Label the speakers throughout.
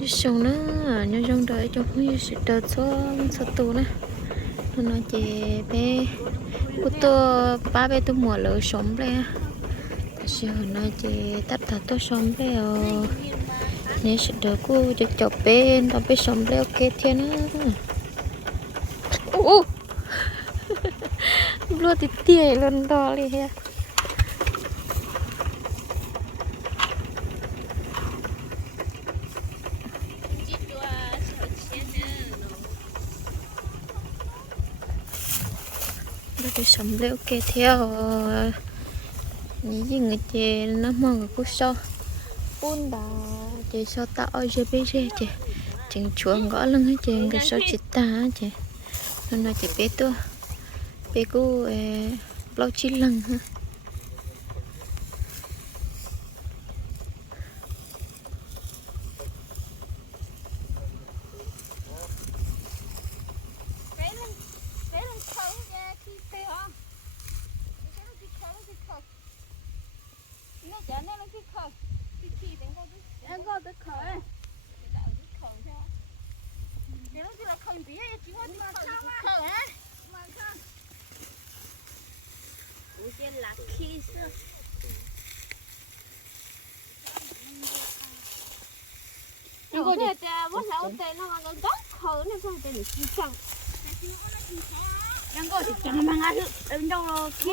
Speaker 1: đi xong nó nhớ trong đời trong không sự đợt số số tu nè nó nói chị, bé cô tôi ba bé tôi mua lỡ sống đây thật sự nói chị tắt thật tôi sống đây ờ nếu sự đợt cô cho chọc bé nó bé sống đây ok thiên á ô luôn thì tỉa lần đó đi ha Đây thì sống liệu kê theo. Những gì người chị nó mong người cô so bún đà chị so ta ôi chị biết gì chị chừng chuồng gõ lưng hết chị người sau chị ta chị nó nói chị biết tôi biết cô lâu chi lần ha
Speaker 2: em có được khởi cái lúc là không tí ấy chỉ có đi khởi á ủa trên là khi xưa. Nhưng có thể bố lão tên nó mà có khởi nó không tên là chẳng đang có thì chẳng mang ăn ở đâu kia.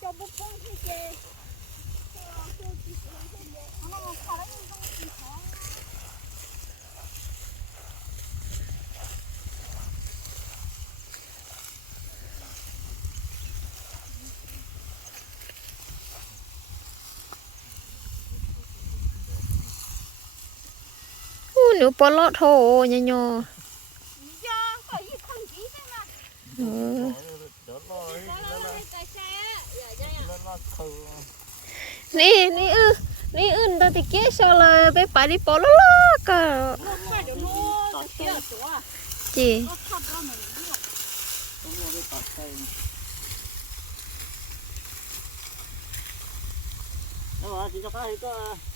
Speaker 2: Cho bút con thì chê Ú, nếu bỏ lót thô nhỏ nhỏ
Speaker 1: ừ. nè nè ư nè ư tao thì kế sao là bé phải đi bỏ lót lót ờ, chị.
Speaker 2: Cho để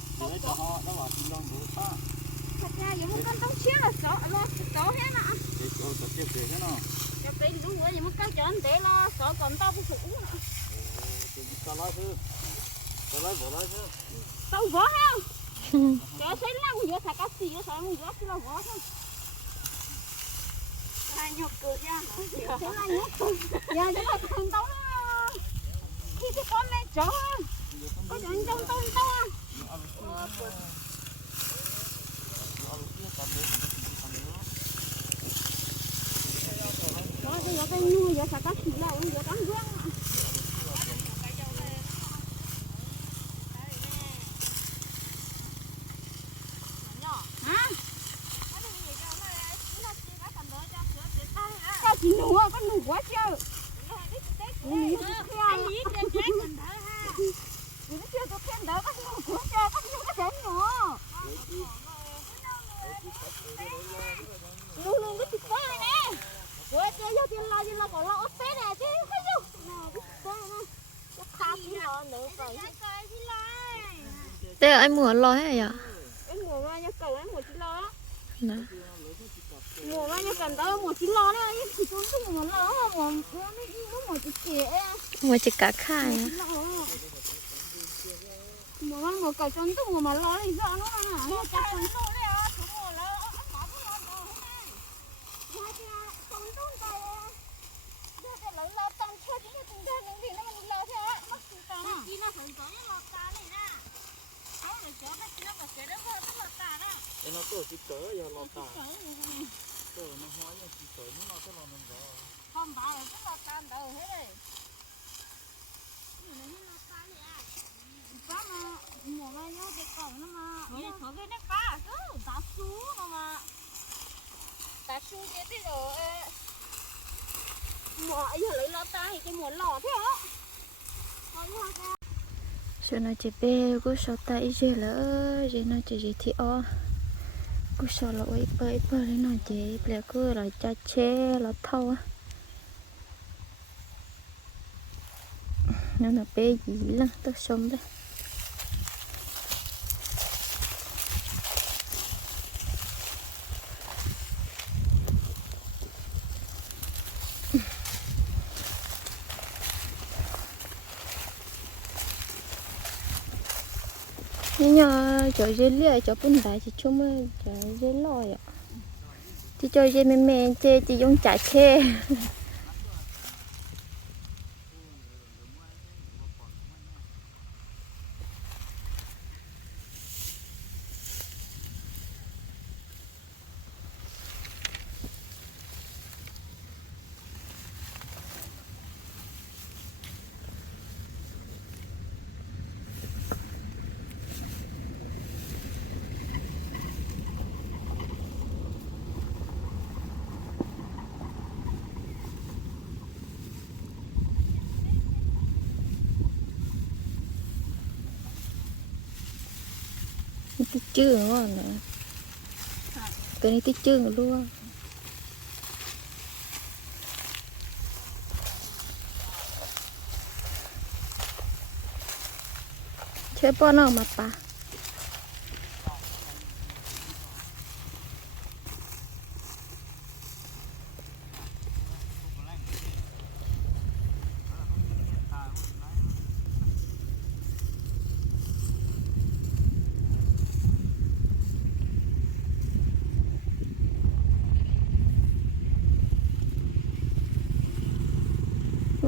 Speaker 2: Thật ra những con tông xíu là sợ lo sợ hết nè. để cho cho tiếp về thế nào Cho bé đúng rồi, những con cho anh để lo sợ còn tao cũng phụ nè. thì cho chứ cho lấy bỏ lấy chứ Tao vỡ ha. Cho thấy là cũng vừa cá xì nó sợ cũng chứ là vỡ thôi. Hai nhục cười ra. Thế là nhục cười. Giờ chúng cái con này chó có chuyện trong tông tao à. Đó, cái giờ cái nuôi giờ thả cá xì là cũng vừa cắn gương à. Hả? Sao chị nụ à, con nụ quá chưa? Nụ nụ Anh ý trên trái cần đỡ ha. Chị nó chưa tôi khen đỡ các nụ của cho các nụ có thể nữa. Nụ nụ cái thịt quá này nè. Ủa chơi vô tiền lo tiền lo té nè chứ. Quá nè. Chắc khá chỉ lo nữa rồi.
Speaker 1: thế anh mua lo hết à
Speaker 2: Em mua ra nha cầu em mua chỉ lo đó. nè mua ra nha cần đó mua chỉ lo đó. Chứ tôi không mua lo mua mua nó mua chỉ kệ. mua chỉ cả khai mà nó ngồi cầu chân tôi ngồi mà lo thì rõ nó là nó chắc chắn cái nó tổ chỉ cỡ giờ lọt tà cỡ nó hói nha chỉ cỡ nó cái lọt nó rồi không phải là cái lọt tàn đầu hết rồi cá à? mà mùa này nhá cái cổng nó mà. Nó có cái nó cá chứ, cá sú nó mà. Cá sú cái gì rồi. Mỏ giờ lấy lọt tai cái muốn lọt thế hả?
Speaker 1: Cho nó chỉ bé cô sợ ta ít gì lỡ gì nó chỉ gì thì o cô sợ là ôi bơi bơi nó chỉ bé cứ là cha che là thâu á. Nó là bé gì lắm tôi sống đây nhưng mà chỗ dây lia chỗ bún đại thì chung mà chỗ dây lòi ạ thì chỗ dây mềm mềm chê chỉ dùng chả chê cái chữ đúng không nè cái này cái chữ luôn chơi bao nào mà pa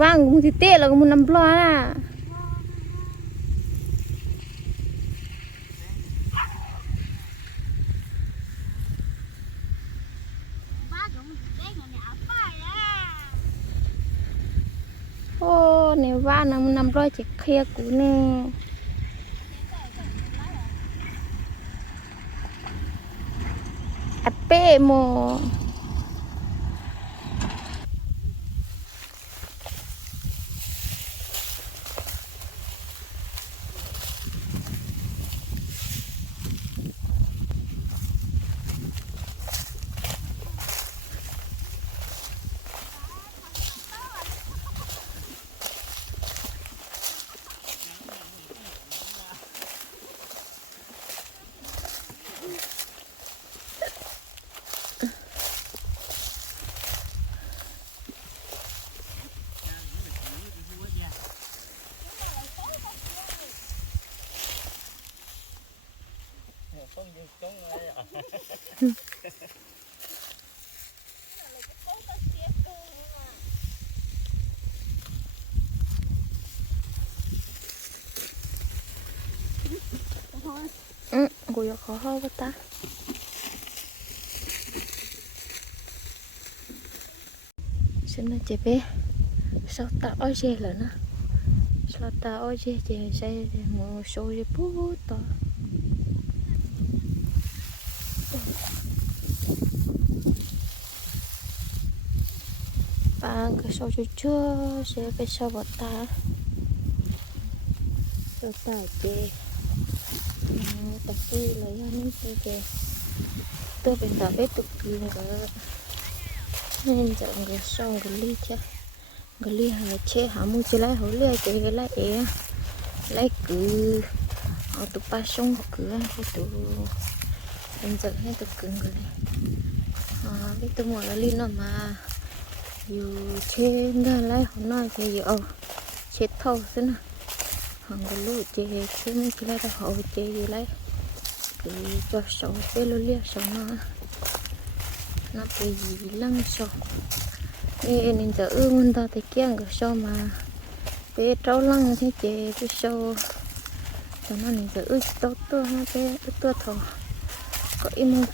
Speaker 1: vang cũng thì tệ là cũng nằm lo à à. ô, nếu va nằm nằm lo chỉ kia cũ nè à bê mồ
Speaker 2: không gì không ai
Speaker 1: ừ khó hơn ta. Xin nó chị bé sao ta ở dê là nó sao ta ở dê chị sẽ một số gì bút to? Sau cái chú chưa? Sẽ cái sau bột ta? Cho ta chê. Ờ, tập đi lấy ăn đi chê tôi bên tập bếp tục kỳ nữa nên chọn cái sau cái ly chứ cái ly hà chê hà mua chế lại hổ ly chê cái lại é lại cứ ở ờ, tụ ba sông cứ ăn cái tụ em giờ hết tụ cứng cái này à ờ, biết tôi mua là ly nó mà dù chế ra lại hôm nay thì gì ô chế thâu xin nào hàng cái lũ chế chế mấy cái lại đâu hậu chế gì lại thì cho sống cái lũ lia sống nó nó cái gì lăng sọ nghe nên giờ ương hơn ta thì kia cái sọ mà. Bé trâu lăng thì chế cái sọ cho nó nên giờ ước tốt tốt nó cái ước tốt thầu có im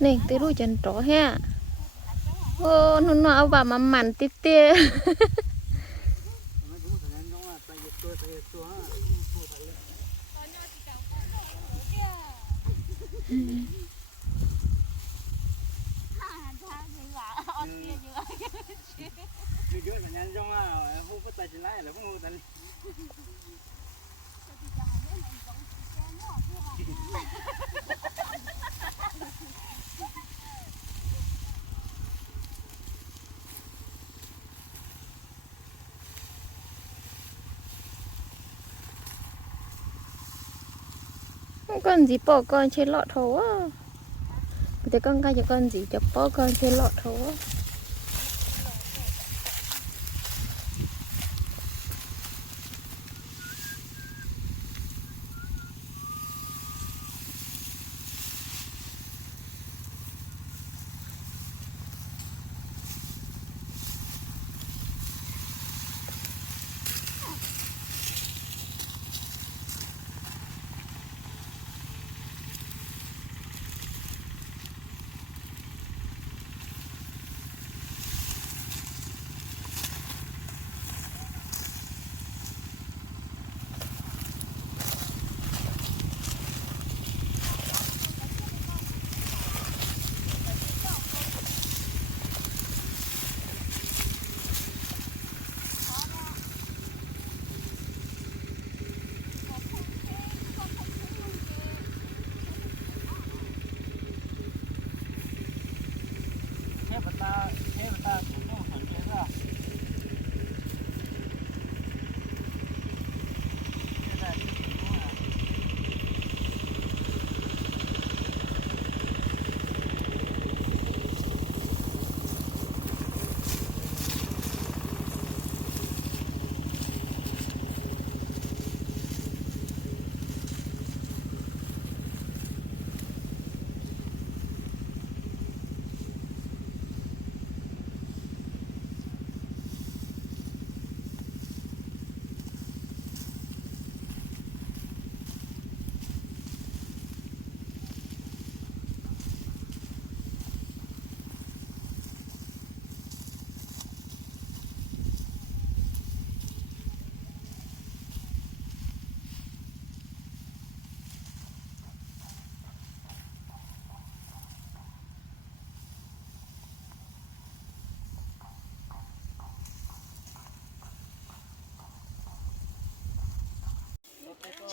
Speaker 1: mong chùa nè tới đuôi chân trỏ ha ô nó nó vào mà mặn tít tê con gì bỏ con trên lọ thấu á bây giờ con cái cho con gì cho bỏ con trên lọ thấu á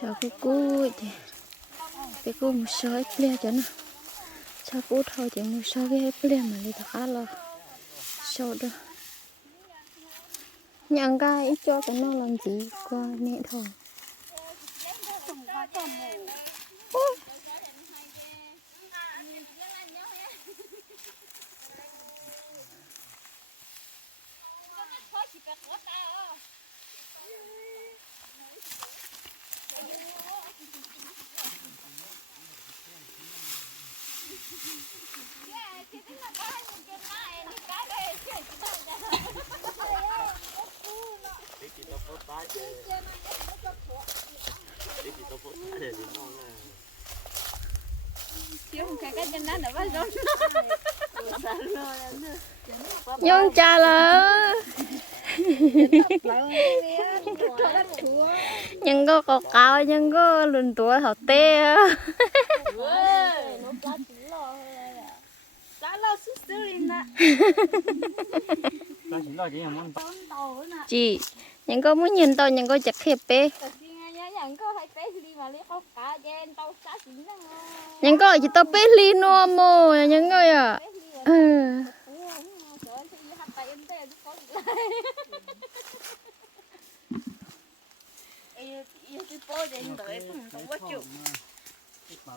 Speaker 1: chào cô cô chị bé cô một số ít ple cho nó. Chào cô thôi chị một số cái ple mà đi thật là sâu đó. Nhận cái ít cho cái nó làm gì qua mẹ thôi
Speaker 2: để chị tao phốt tay để để
Speaker 1: chị cha là nhưng có cọc cao nhưng có lùn tuổi học tê. Chị nhưng có muốn nhìn tôi nhưng có chặt hiệp bê nhưng có chỉ tao biết li nô mồ nhưng có à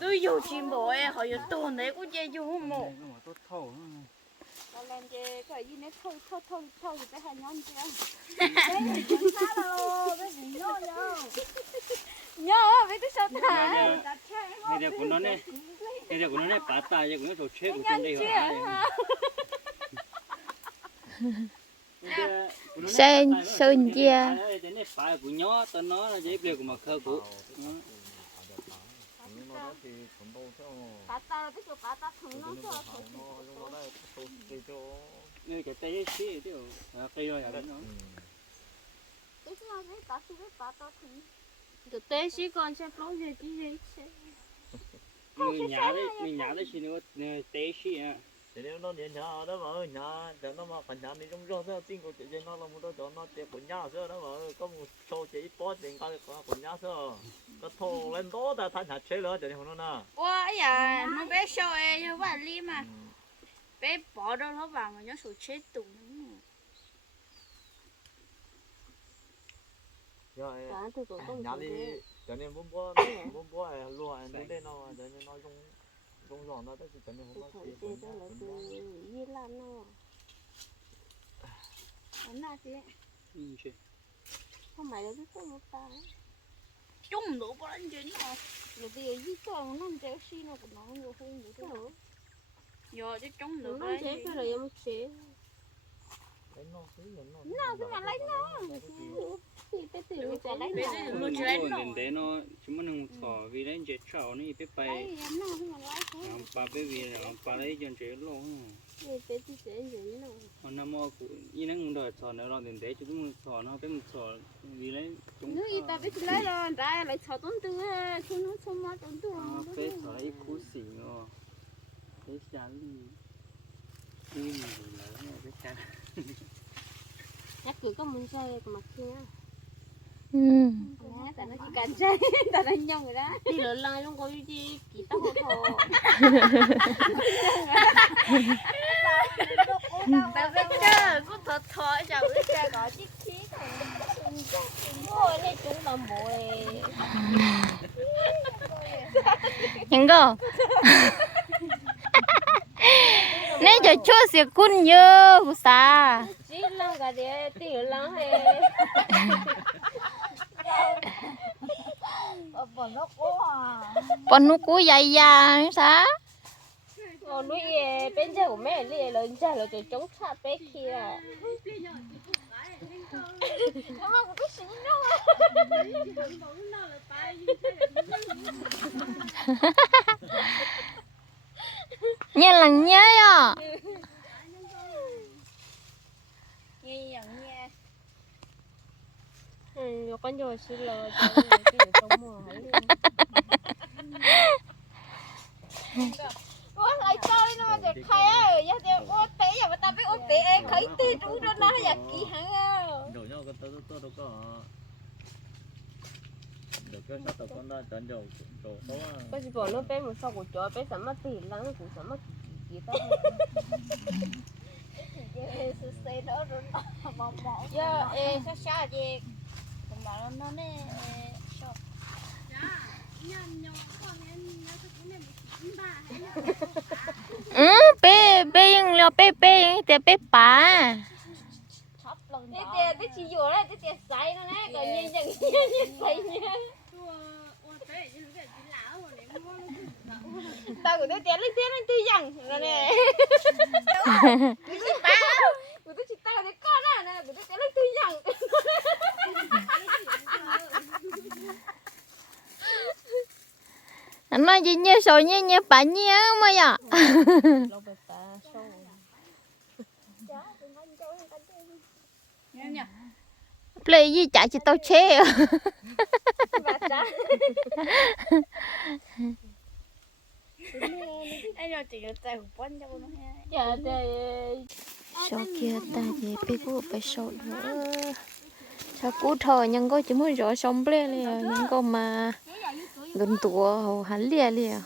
Speaker 1: tôi dù chim bò ấy họ dù tuần đấy cũng chơi dù không? mồ
Speaker 2: Còn làm gì cái gì nó thôi thôi thôi thôi thì phải hai nhóm chứ Đấy đâu, cái gì đâu Nhớ, biết tôi sao thả? Này đẹp của nó này Này đẹp của nó này bả ta chứ cũng có chế của trên đây sơn Cái này bả của nhỏ tao nó là dễ biểu của mà khơ của cá ta cái nó nó nó nó cái cái tay xí thì à cây rồi à nó. cái gì cái cá cái cá ta thằng
Speaker 1: thực tế chỉ còn phóng về chỉ gì
Speaker 2: mình nhả đấy mình nhả đấy chỉ nếu tế chỉ à. Thế nếu nó điện nhả đó mà nhả để nó mà phần nhả này trong rau sao tin của chị nó là một đó nó tiệt của nhả đó mà có một số chị bó tiền cái của của nhả sao thô lên đó ta thanh hạt chế lỡ để nó nè quá giờ nó bé sôi như vậy mà à. ừ. bé bỏ đâu nó vào mà nhớ sụt chết rồi tông nhà đi cho nên muốn bố muốn bố ai lúa ai đến đây nó cho nên nó dùng dùng giòn nó tới cho nên không có gì đó là từ
Speaker 1: Ý Lan nó. Anh nào chị Ừ chứ.
Speaker 2: không phải là biết có một ta. Chung đủ bao nhiêu chuyện nào? rồi bây giờ cho nó nằm chơi xí nó cũng nó nhiều hơn nữa chứ. Giờ chứ chung đủ nó bao nằm chơi cái rồi em lấy nó cứ nó cái mà lấy nó nó nó Mình nó. đến đấy nó chúng mình không thọ vì đấy chết chảo này biết bay. mà Bà bé vì là bà lấy chân chế luôn. bé nó Còn năm mò của y năng muốn đợi thọ nữa rồi đến đấy chúng mình thọ nó biết mình thọ vì đấy chúng nếu như ta biết lấy rồi ra lại chờ tốn tư thì nó không mất tốn tư bé thọ lấy cú xỉ ngò. Bé lì. Đi mình lấy này bé giá. chắc cứ có muốn chơi mặt kia Ừ. Tại nó chỉ cắn chơi, tại nó nhông rồi đó. Đi lớn lại luôn có gì kỳ tóc hồ. Tao biết chứ, cũng thật thôi, chẳng biết ra có chiếc khí nhưng go nên
Speaker 1: cho chua sẽ cun nhớ sa.
Speaker 2: Chỉ lăng cả đấy tiểu lăng hay dài sao? còn nuôi bên trái của mẹ đi lớn trái là tôi chống chặt bé kia Cảm ơn cái gì đâu Nghe lằng nhớ à? nghe nhận nha ừ con rồi xin lỗi cho cái mùa hãy luôn. Ủa lại chơi nó mà được khai á rồi giờ thì ô tế giờ mà ta biết ô tế em khởi tế trú cho nó giờ kỳ hẳn á đổi nhau cái tôi tôi đâu có. Được cái sao tao con đã chọn dầu dầu số à. Gì bỏ nó bé một sau của chó bé sắm mất tiền lắm cũng sắm mất gì đó giờ ê sao sao gì cũng bảo nó nè sao Ừ,
Speaker 1: bé bé nhưng lo bé bé nhưng tiền bé bà.
Speaker 2: thế tiền thế chỉ vô đấy thế tiền say nó nè còn nhìn nhận nhìn say nha tao của tôi tiền lên tiền lên tư dần là nè của tôi ba của tôi chỉ tao để con à nè của tôi tiền lên tư dần
Speaker 1: Nó nói gì như sổ như như bà nhớ mà ya. lâu Play gì chả chỉ tao chê. bà Sau kia ta về bị của bé sổ nữa. Sao cú thờ nhưng có chỉ muốn rõ sống ble liền nhưng có mà gần tuổi hầu hắn lia lia.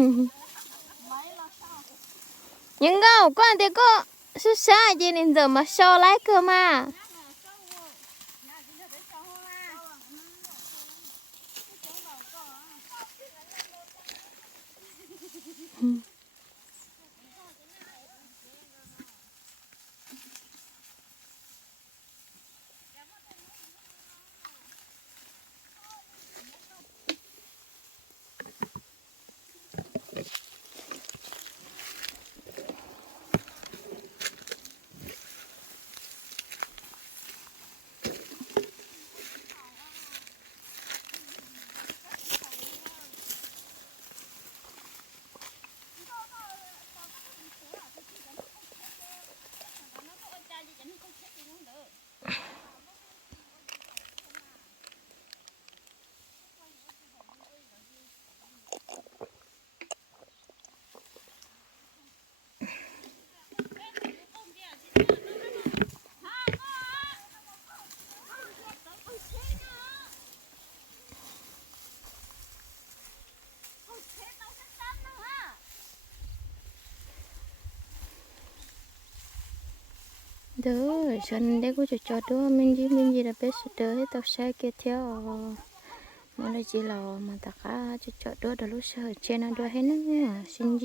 Speaker 1: Nhưng có con thì có sự xa gì nên giờ mà so lái cơ mà. Đỡ chân để cô cho cho đỡ mình gì mình gì là bé sẽ đỡ hết tao xe kia theo. Mà là
Speaker 2: chỉ là mà ta cả lúc hết nữa xin